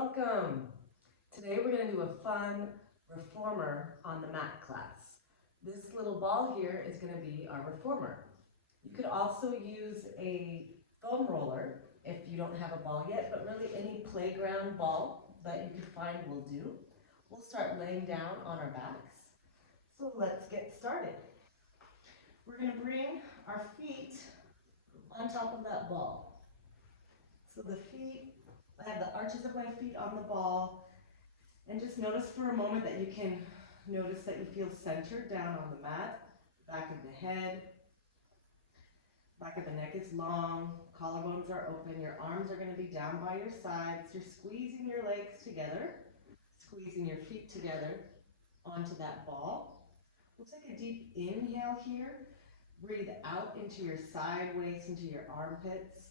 welcome. Today we're going to do a fun reformer on the mat class. This little ball here is going to be our reformer. You could also use a foam roller if you don't have a ball yet, but really any playground ball that you could find will do. We'll start laying down on our backs. So let's get started. We're going to bring our feet on top of that ball. So the feet, I have the arches of my feet on the ball, and just notice for a moment that you can notice that you feel centered down on the mat. Back of the head, back of the neck is long, collarbones are open, your arms are going to be down by your sides. You're squeezing your legs together, squeezing your feet together onto that ball. We'll take a deep inhale here. Breathe out into your side waist, into your armpits.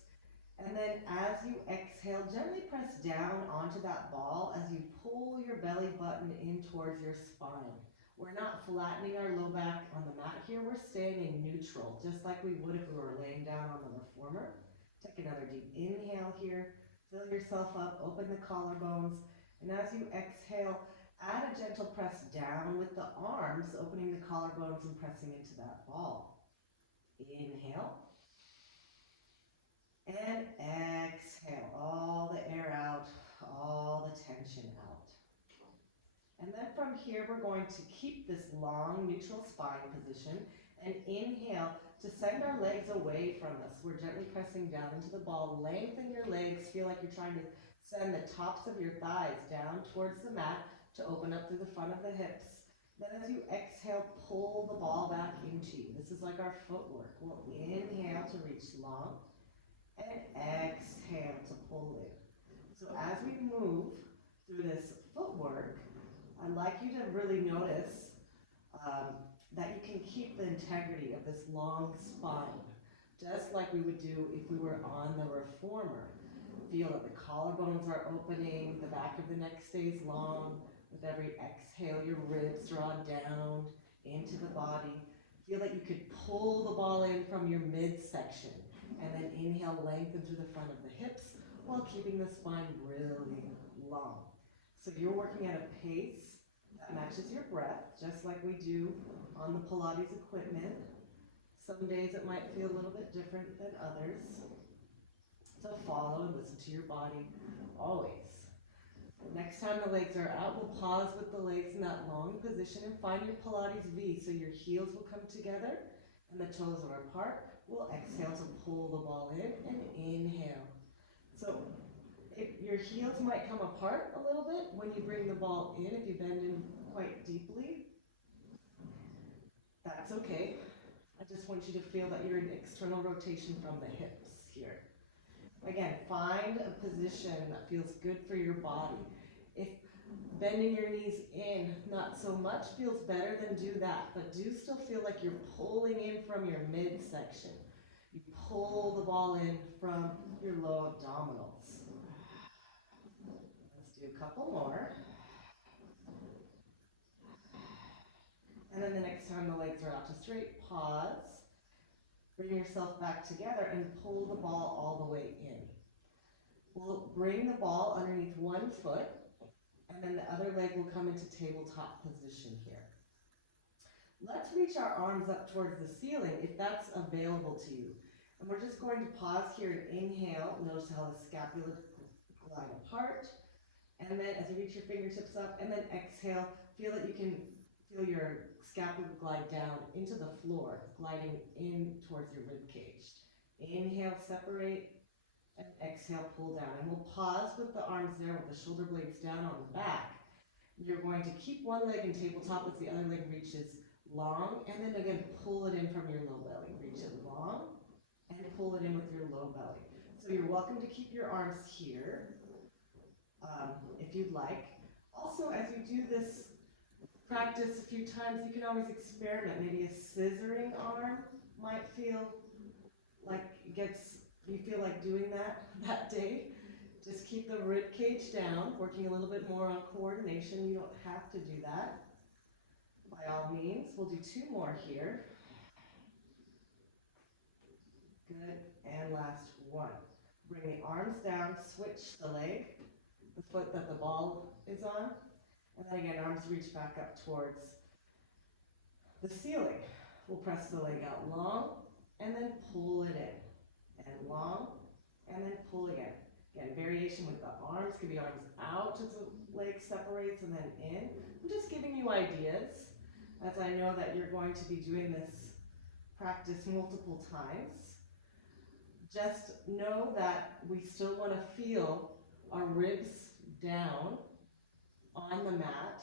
And then as you exhale, gently press down onto that ball as you pull your belly button in towards your spine. We're not flattening our low back on the mat here. We're staying in neutral, just like we would if we were laying down on the reformer. Take another deep inhale here. Fill yourself up, open the collarbones. And as you exhale, add a gentle press down with the arms, opening the collarbones and pressing into that ball. Inhale. And exhale, all the air out, all the tension out. And then from here, we're going to keep this long neutral spine position and inhale to send our legs away from us. We're gently pressing down into the ball. Lengthen your legs. Feel like you're trying to send the tops of your thighs down towards the mat to open up through the front of the hips. Then as you exhale, pull the ball back into you. This is like our footwork. We'll inhale to reach long. And exhale to pull in. So as we move through this footwork, I'd like you to really notice that you can keep the integrity of this long spine, just like we would do if we were on the reformer. Feel that the collarbones are opening, the back of the neck stays long. With every exhale, your ribs draw down into the body. Feel that you could pull the ball in from your midsection. And then inhale, lengthen through the front of the hips while keeping the spine really long. So you're working at a pace that matches your breath, just like we do on the Pilates equipment. Some days it might feel a little bit different than others. So follow and listen to your body always. Next time the legs are out, we'll pause with the legs in that long position and find your Pilates V. So your heels will come together and the toes are apart. We'll exhale to pull the ball in and inhale. So your heels might come apart a little bit when you bring the ball in, if you bend in quite deeply. That's okay. I just want you to feel that you're in external rotation from the hips here. Again, find a position that feels good for your body. If bending your knees in not so much feels better, then do that. But do still feel like you're pulling in from your midsection. You pull the ball in from your low abdominals. Let's do a couple more. And then the next time the legs are out to straight, pause. Bring yourself back together and pull the ball all the way in. We'll bring the ball underneath one foot, and then the other leg will come into tabletop position here. Let's reach our arms up towards the ceiling if that's available to you. And we're just going to pause here and inhale. Notice how the scapula glide apart. And then as you reach your fingertips up, and then exhale, feel that you can feel your scapula glide down into the floor, gliding in towards your rib cage. Inhale, separate, and exhale, pull down. And we'll pause with the arms there with the shoulder blades down on the back. You're going to keep one leg in tabletop as the other leg reaches long, and then again, pull it in from your low belly. Reach it long, and pull it in with your low belly. So you're welcome to keep your arms here, if you'd like. Also, as you do this practice a few times, you can always experiment. Maybe a scissoring arm might feel like you feel like doing that day. Just keep the rib cage down, working a little bit more on coordination. You don't have to do that. By all means, we'll do two more here. Good, and last one. Bring the arms down, switch the leg. the foot that the ball is on. And then again, arms reach back up towards the ceiling. We'll press the leg out long and then pull it in. And long and then pull again. Again, variation with the arms. Could be arms out as the leg separates and then in. I'm just giving you ideas, as I know that you're going to be doing this practice multiple times. Just know that we still want to feel our ribs down on the mat,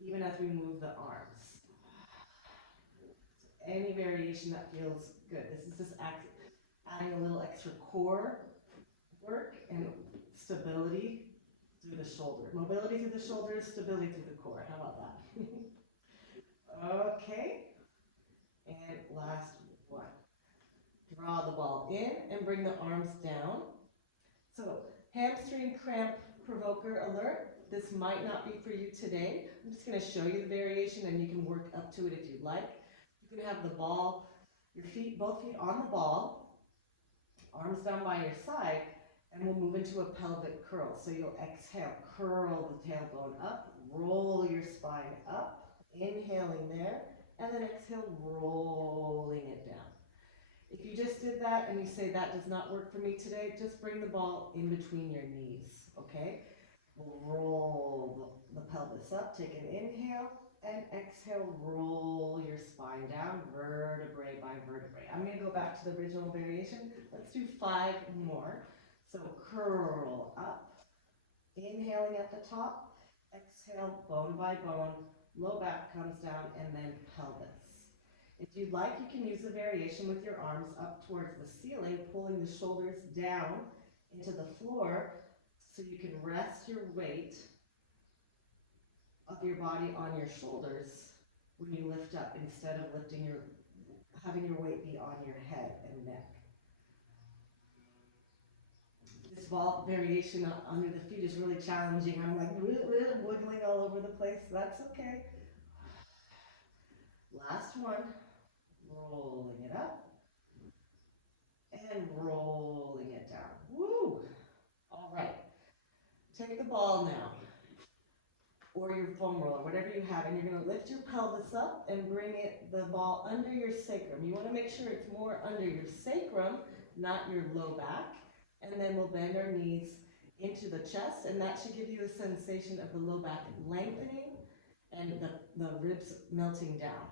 even as we move the arms. So any variation that feels good. This is just adding a little extra core work and stability through the shoulder. Mobility through the shoulders, stability through the core. How about that? Okay. And last one. Draw the ball in and bring the arms down. So hamstring cramp provoker alert. This might not be for you today. I'm just going to show you the variation and you can work up to it if you'd like. You can have the ball, your feet, both feet on the ball, arms down by your side, and we'll move into a pelvic curl. So you'll exhale, curl the tailbone up, roll your spine up, inhaling there, and then exhale, rolling it down. If you just did that and you say that does not work for me today, just bring the ball in between your knees, okay? We'll roll the pelvis up, take an inhale, and exhale, roll your spine down, vertebrae by vertebrae. I'm going to go back to the original variation. Let's do 5 more. So curl up, inhaling at the top, exhale, bone by bone, low back comes down, and then pelvis. If you'd like, you can use the variation with your arms up towards the ceiling, pulling the shoulders down into the floor so you can rest your weight of your body on your shoulders when you lift up instead of having your weight be on your head and neck. This ball variation under the feet is really challenging. I'm like wiggling all over the place. That's okay. Last one. Rolling it up and rolling it down. Woo! All right. Take the ball now, or your foam roller, whatever you have, and you're going to lift your pelvis up and bring the ball under your sacrum. You want to make sure it's more under your sacrum, not your low back. And then we'll bend our knees into the chest, and that should give you a sensation of the low back lengthening and the ribs melting down.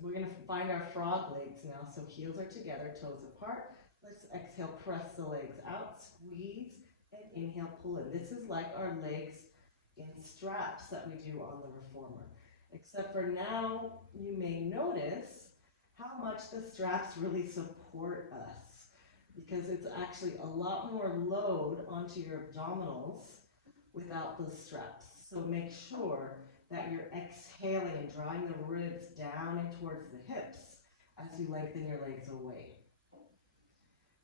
We're going to find our frog legs now, so heels are together, toes apart. Let's exhale, press the legs out, squeeze, and inhale, pull in. This is like our legs in straps that we do on the reformer. Except for now, you may notice how much the straps really support us, because it's actually a lot more load onto your abdominals without those straps. So make sure that you're exhaling and drawing the ribs down and towards the hips as you lengthen your legs away.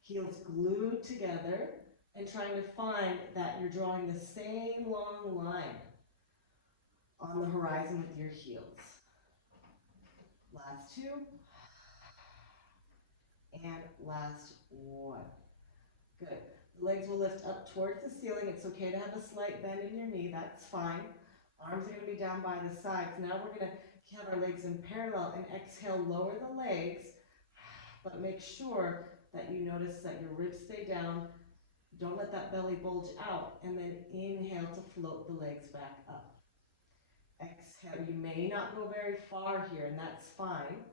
Heels glued together and trying to find that you're drawing the same long line on the horizon with your heels. Last 2. And last 1. Good. The legs will lift up towards the ceiling. It's okay to have a slight bend in your knee. That's fine. Arms are going to be down by the sides. Now we're going to have our legs in parallel and exhale, lower the legs, but make sure that you notice that your ribs stay down. Don't let that belly bulge out, and then inhale to float the legs back up. Exhale. You may not go very far here, and that's fine.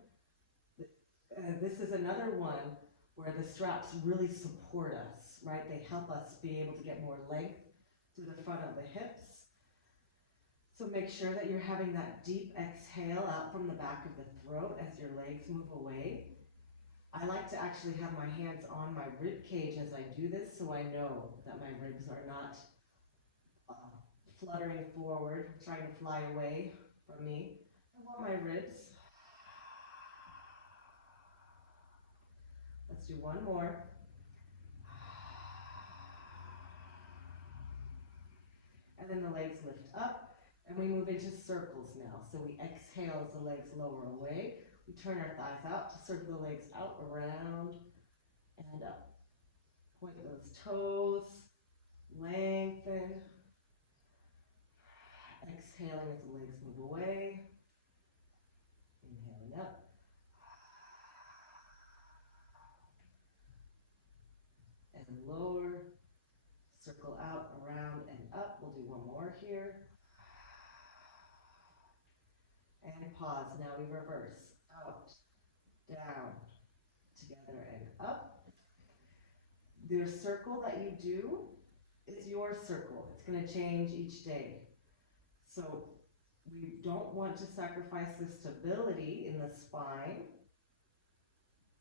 This is another one where the straps really support us, right? They help us be able to get more length through the front of the hips. So make sure that you're having that deep exhale out from the back of the throat as your legs move away. I like to actually have my hands on my rib cage as I do this, so I know that my ribs are not fluttering forward, trying to fly away from me. I want my ribs. Let's do one more. And then the legs lift up, and we move into circles now. So we exhale as the legs lower away. We turn our thighs out to circle the legs out, around, and up. Point those toes, Lengthen. Exhaling as the legs move away. Inhaling up. And lower. Circle out, around, and up. We'll do one more here. And pause. Now we reverse. Out, down, together, and up. The circle that you do is your circle. It's going to change each day. So we don't want to sacrifice the stability in the spine,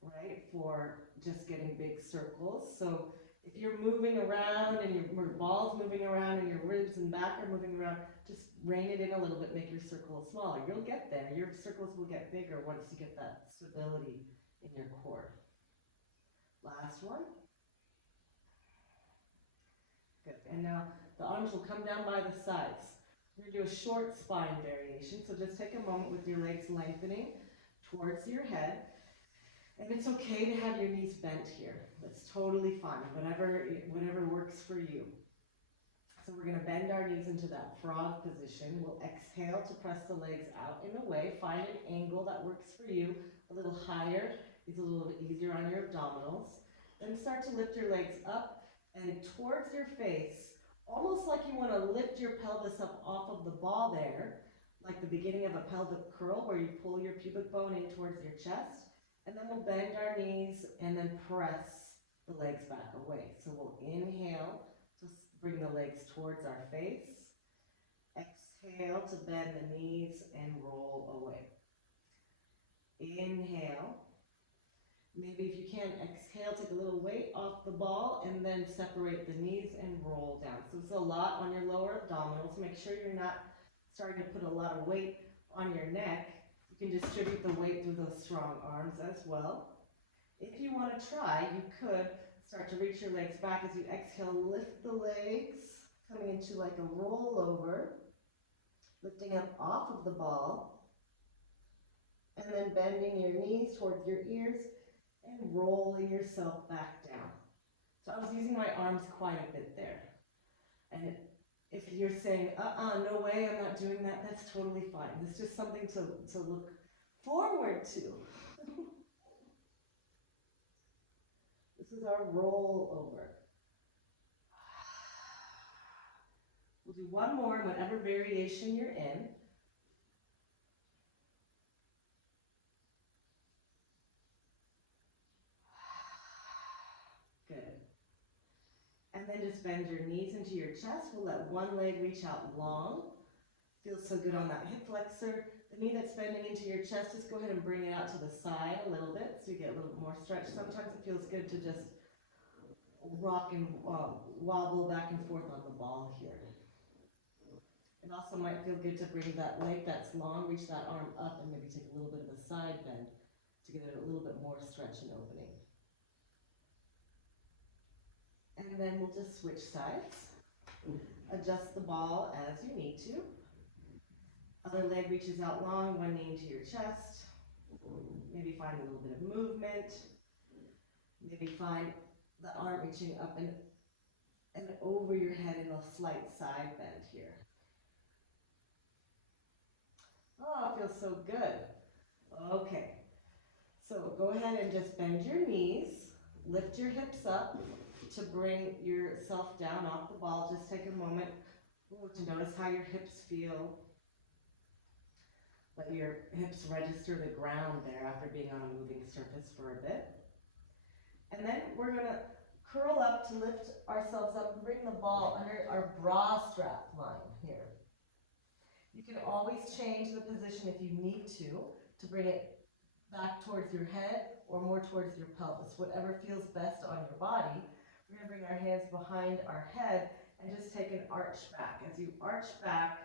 right, for just getting big circles. So if you're moving around and your ball's moving around and your ribs and back are moving around, just rein it in a little bit, make your circle smaller. You'll get there. Your circles will get bigger once you get that stability in your core. Last one. Good. And now the arms will come down by the sides. We're going to do a short spine variation. So just take a moment with your legs lengthening towards your head. And it's okay to have your knees bent here. That's totally fine, whatever works for you. So we're going to bend our knees into that frog position. We'll exhale to press the legs out and away. Find an angle that works for you. A little higher is a little bit easier on your abdominals. Then start to lift your legs up and towards your face, almost like you want to lift your pelvis up off of the ball there, like the beginning of a pelvic curl where you pull your pubic bone in towards your chest. And then we'll bend our knees and then press the legs back away. So we'll inhale, just bring the legs towards our face. Exhale to bend the knees and roll away. Inhale. Maybe if you can, exhale, take a little weight off the ball and then separate the knees and roll down. So it's a lot on your lower abdominals. Make sure you're not starting to put a lot of weight on your neck. You can distribute the weight through those strong arms as well. If you want to try, you could start to reach your legs back as you exhale. Lift the legs, coming into like a rollover, lifting up off of the ball, and then bending your knees towards your ears and rolling yourself back down. So I was using my arms quite a bit there. And if you're saying, no way, I'm not doing that, that's totally fine. It's just something to look forward to. This is our roll over. We'll do one more in whatever variation you're in. Good. And then just bend your knees into your chest. We'll let one leg reach out long. Feels so good on that hip flexor. The knee that's bending into your chest, just go ahead and bring it out to the side a little bit so you get a little bit more stretch. Sometimes it feels good to just rock and wobble back and forth on the ball here. It also might feel good to bring that leg that's long, reach that arm up and maybe take a little bit of a side bend to get a little bit more stretch and opening. And then we'll just switch sides. Adjust the ball as you need to. Other leg reaches out long, one knee into your chest. Maybe find a little bit of movement. Maybe find the arm reaching up and over your head in a slight side bend here. Oh, it feels so good. Okay, so go ahead and just bend your knees, lift your hips up to bring yourself down off the ball. Just take a moment to notice how your hips feel. Let your hips register the ground there after being on a moving surface for a bit. And then we're going to curl up to lift ourselves up and bring the ball under our bra strap line here. You can always change the position if you need to bring it back towards your head or more towards your pelvis, whatever feels best on your body. We're going to bring our hands behind our head and just take an arch back. As you arch back,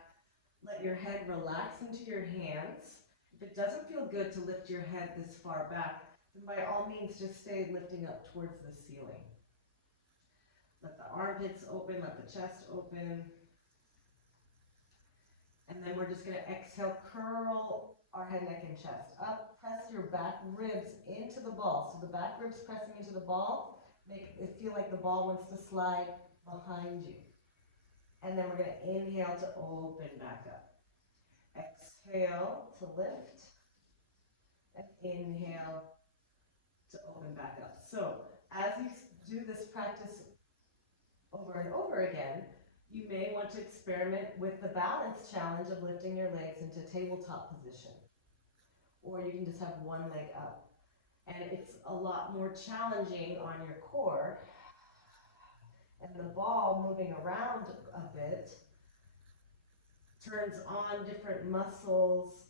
let your head relax into your hands. If it doesn't feel good to lift your head this far back, then by all means just stay lifting up towards the ceiling. Let the armpits open, let the chest open. And then we're just going to exhale, curl our head, neck, and chest up. Press your back ribs into the ball. So the back ribs pressing into the ball, make it feel like the ball wants to slide behind you. And then we're going to inhale to open back up. Exhale to lift. And inhale to open back up. So as you do this practice over and over again, you may want to experiment with the balance challenge of lifting your legs into tabletop position. Or you can just have one leg up. And it's a lot more challenging on your core. And the ball moving around a bit turns on different muscles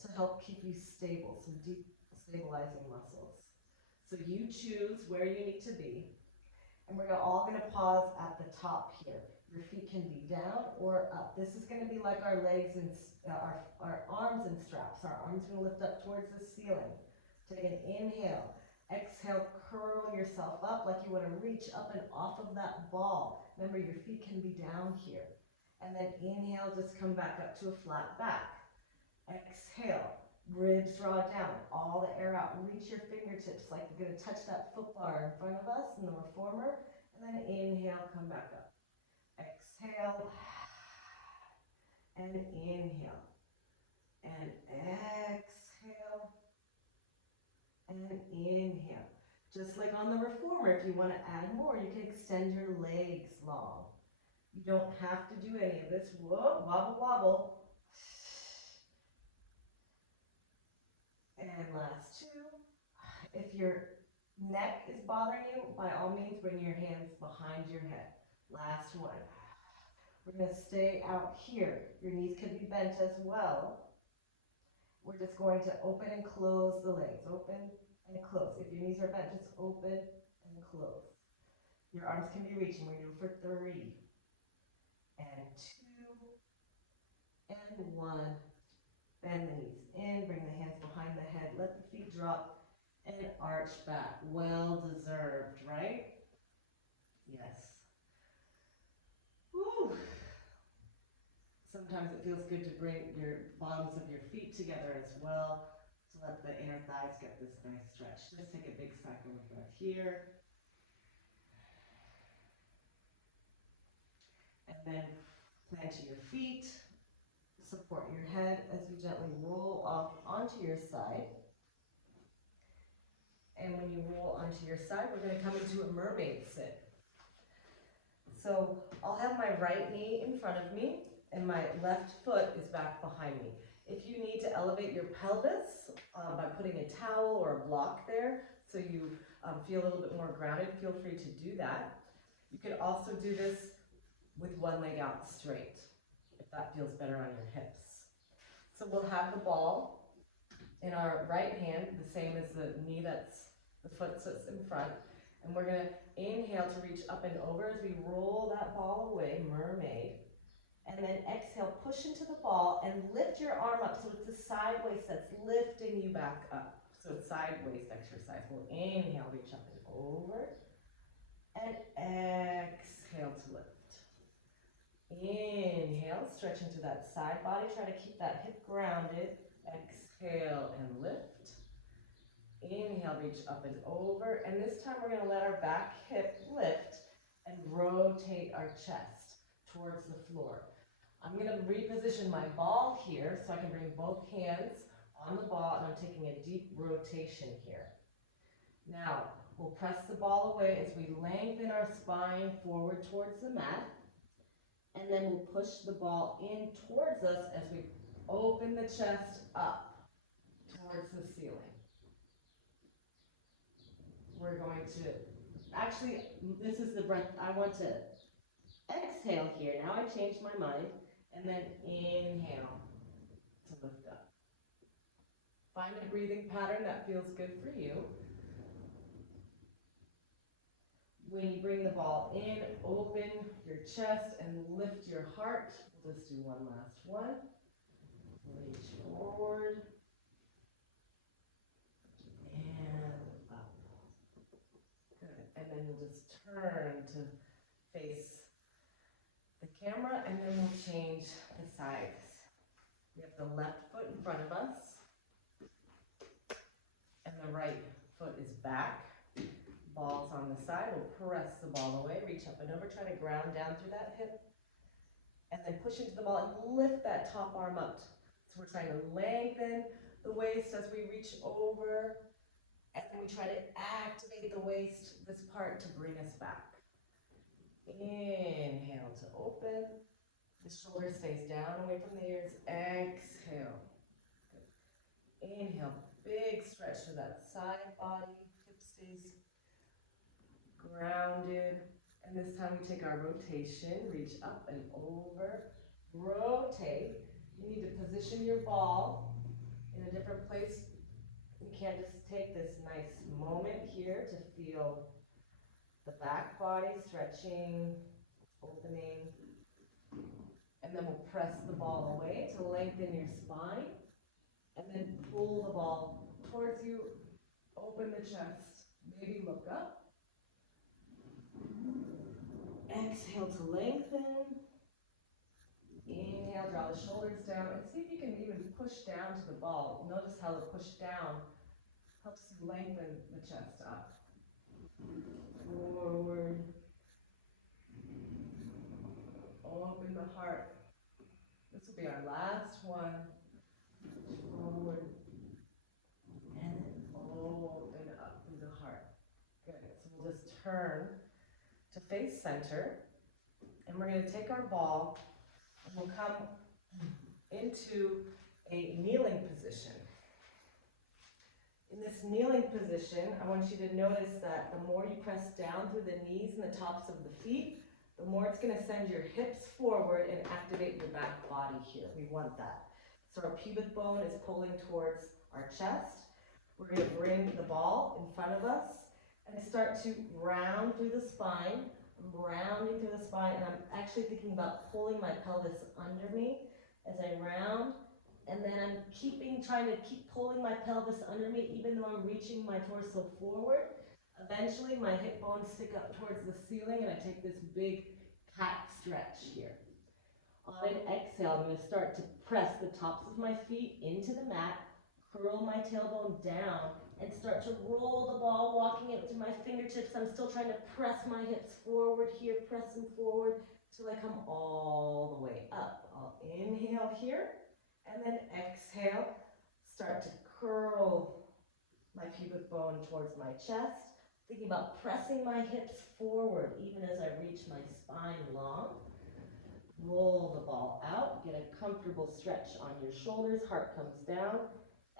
to help keep you stable, some deep stabilizing muscles. So you choose where you need to be. And we're all going to pause at the top here. Your feet can be down or up. This is going to be like our legs and our arms and straps. Our arms are going to lift up towards the ceiling. Take an inhale. Exhale, curl yourself up like you want to reach up and off of that ball. Remember, your feet can be down here. And then inhale, just come back up to a flat back. Exhale, ribs draw down, all the air out. Reach your fingertips like you're going to touch that foot bar in front of us in the reformer. And then inhale, come back up. Exhale, and inhale. And exhale, and inhale. Just like on the reformer, if you want to add more, you can extend your legs long. You don't have to do any of this. Whoa, wobble, wobble. And last two. If your neck is bothering you, by all means, bring your hands behind your head. Last one. We're going to stay out here. Your knees can be bent as well. We're just going to open and close the legs. Open and close. If your knees are bent, just open and close. Your arms can be reaching. We're going to do for 3 and 2 and 1. Bend the knees in, bring the hands behind the head, let the feet drop, and arch back. Well deserved, right? Yes. Woo. Sometimes it feels good to bring your bottoms of your feet together as well to let the inner thighs get this nice stretch. Just take a big cycle of breath here. And then plant your feet. Support your head as you gently roll off onto your side. And when you roll onto your side, we're going to come into a mermaid sit. So I'll have my right knee in front of me and my left foot is back behind me. If you need to elevate your pelvis by putting a towel or a block there so you feel a little bit more grounded, feel free to do that. You can also do this with one leg out straight, if that feels better on your hips. So we'll have the ball in our right hand, the same as the knee the foot sits in front. And we're going to inhale to reach up and over as we roll that ball away, mermaid. And then exhale, push into the ball and lift your arm up so it's a side waist that's lifting you back up. So it's side waist exercise. We'll inhale, reach up and over. And exhale to lift. Inhale, stretch into that side body. Try to keep that hip grounded. Exhale and lift. Inhale, reach up and over. And this time we're going to let our back hip lift and rotate our chest towards the floor. I'm going to reposition my ball here so I can bring both hands on the ball, and I'm taking a deep rotation here. Now, we'll press the ball away as we lengthen our spine forward towards the mat. And then we'll push the ball in towards us as we open the chest up towards the ceiling. We're going to, actually, this is the breath, I want to exhale here. Now I changed my mind. And then inhale to lift up. Find a breathing pattern that feels good for you. When you bring the ball in, open your chest and lift your heart. We'll just do one last one. Reach forward. And up. Good. And then you'll just turn to face the camera, and then we'll change the sides. We have the left foot in front of us, and the right foot is back. Balls on the side, we'll press the ball away, reach up and over, try to ground down through that hip, and then push into the ball and lift that top arm up. So we're trying to lengthen the waist as we reach over, and then we try to activate the waist, this part, to bring us back. Inhale to open, the shoulder stays down away from the ears, exhale. Good. Inhale, big stretch to that side body, hip stays grounded, and this time we take our rotation, reach up and over, rotate. You need to position your ball in a different place. You can't just take this nice moment here to feel the back body stretching, opening, and then we'll press the ball away to lengthen your spine, and then pull the ball towards you, open the chest, maybe look up. Exhale to lengthen. Inhale, draw the shoulders down, and see if you can even push down to the ball. Notice how the push down helps you lengthen the chest up. Forward. Open the heart. This will be our last one. Forward. And then open up through the heart. Good. So we'll just turn to face center, and we're going to take our ball and we'll come into a kneeling position. In this kneeling position, I want you to notice that the more you press down through the knees and the tops of the feet, the more it's going to send your hips forward and activate your back body here. We want that. So our pubic bone is pulling towards our chest. We're going to bring the ball in front of us and start to round through the spine. I'm rounding through the spine, and I'm actually thinking about pulling my pelvis under me as I round, and then I'm trying to keep pulling my pelvis under me even though I'm reaching my torso forward. Eventually my hip bones stick up towards the ceiling and I take this big cat stretch here. On an exhale, I'm going to start to press the tops of my feet into the mat, curl my tailbone down, and start to roll the ball, walking it to my fingertips. I'm still trying to press my hips forward here, pressing forward till I come all the way up. I'll inhale here, and then exhale, start to curl my pubic bone towards my chest, thinking about pressing my hips forward even as I reach my spine long. Roll the ball out, get a comfortable stretch on your shoulders, heart comes down.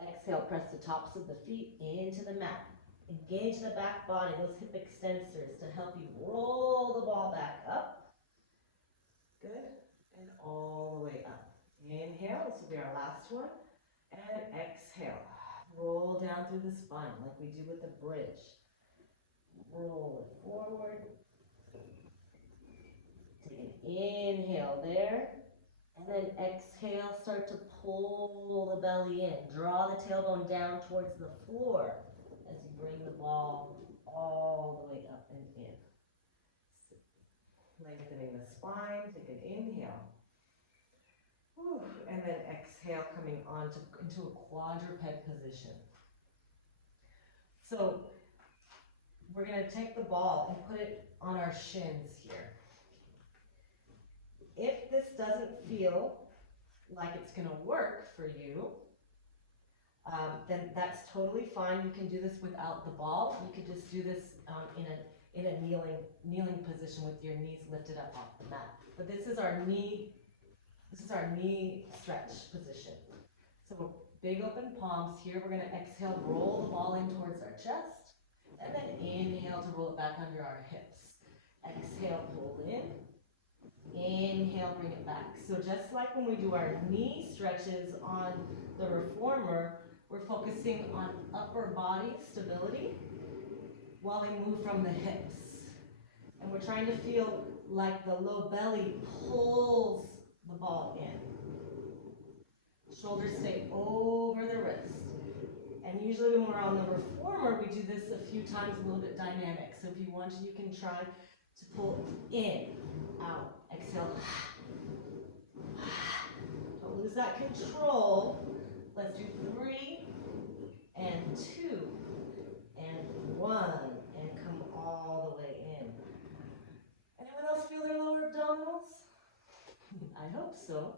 Exhale, press the tops of the feet into the mat. Engage the back body, those hip extensors, to help you roll the ball back up. Good, and all the way up. Inhale, this will be our last one. And exhale, roll down through the spine like we do with the bridge. Roll it forward. Take an inhale there. And then exhale, start to pull the belly in. Draw the tailbone down towards the floor as you bring the ball all the way up and in. Lengthening the spine, take an inhale. Whew. And then exhale, coming on into a quadruped position. So we're going to take the ball and put it on our shins here. If this doesn't feel like it's going to work for you, then that's totally fine. You can do this without the ball. You could just do this in a kneeling position with your knees lifted up off the mat. But this is our knee stretch position. So big open palms here. We're going to exhale, roll the ball in towards our chest, and then inhale to roll it back under our hips. Exhale, pull in. Inhale, bring it back. So just like when we do our knee stretches on the reformer, we're focusing on upper body stability while we move from the hips. And we're trying to feel like the low belly pulls the ball in. Shoulders stay over the wrist. And usually when we're on the reformer, we do this a few times, a little bit dynamic. So if you want to, you can try to pull in, out, exhale. Don't lose that control. Let's do 3 and 2 and 1 and come all the way in. Anyone else feel their lower abdominals? I hope so.